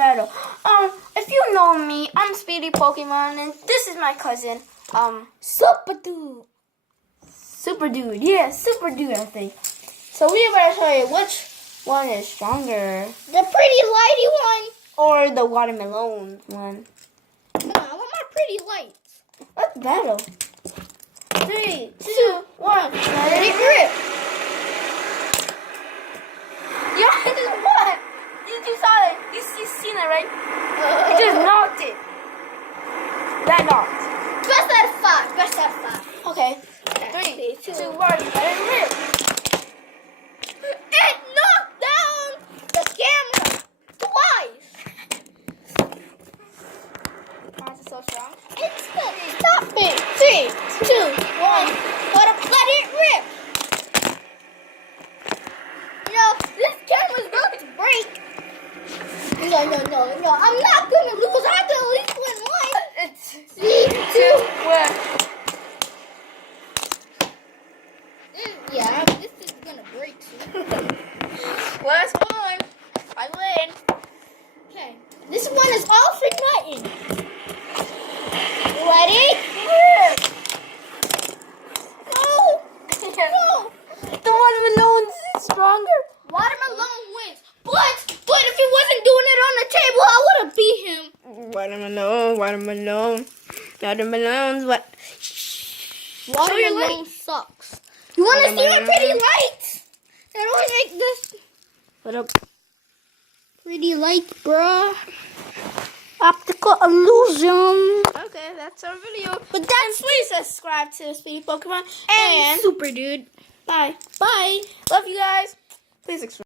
battle. If you know me, I'm Speedy Pokemon, and this is my cousin, Super Dude. Super Dude, yeah, Super Dude, I think. So we're gonna show you which one is stronger. The pretty lighty one. Or the watermelon one. No, I want my pretty lights. Let's battle. 3, 2, 1. Let it rip. Yo, it just won. You saw it. You seen it, right? It just knocked it. That knocked. Best out of 5. Best out of 5. Okay. 3, 2, 1. Let it rip. It knocked down the camera twice. Why is it so strong? It's good. Stop it. 3, 2, 1. Let it rip. You know, this camera's about to break. No. I'm not gonna lose. I have to at least win one. It's 3, 2, 1. Yeah, this is gonna break soon. Last one. I win. Okay, this one is all for nothing. Ready? Rip. No. The watermelon is stronger. Watermelon wins. But if he wasn't doing it on the table, I would have beat him. Watermelons. What? Watermelon sucks. You want to see my pretty lights? That always make this What up? pretty lights, bruh. Optical illusion. Okay, that's our video. But that's Please subscribe to Speedy Pokemon and Super Dude. Bye. Bye. Love you guys. Please subscribe.